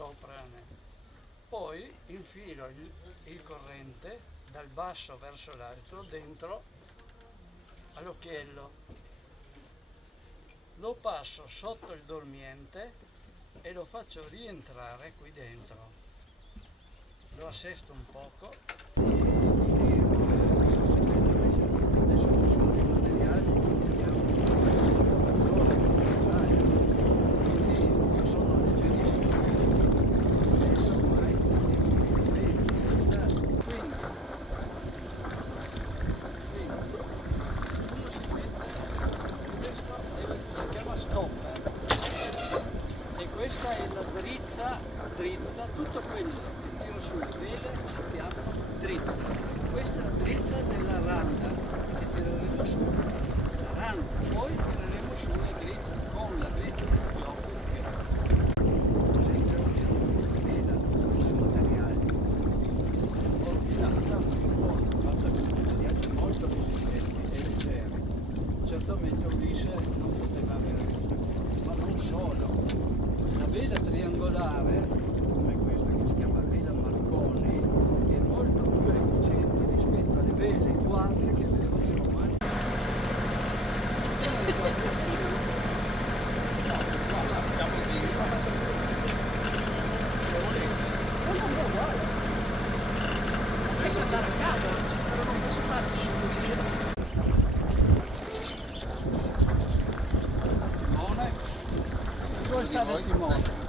sopra. Poi infilo il corrente dal basso verso l'alto dentro all'occhiello, lo passo sotto il dormiente e lo faccio rientrare qui dentro, lo assesto un poco. E questa è la drizza, tutto quello che tiro sulle vele si chiama drizza. Questa è la drizza della randa che tireremo su. La randa, poi tireremo su la drizza con la drizza del fiocco che sempre una vela sui materiali ordinata, fatta con materiali molto resistenti e leggeri. Certamente Ulisse non poteva avere questa cosa, ma non solo. La vela triangolare, come questa che si chiama vela Marconi, è molto più efficiente rispetto alle vele quadre che avevano i romani. Facciamo il giro. No, guarda. Devo andare a casa, però non posso farci subito. Timone? Dove sta il timone?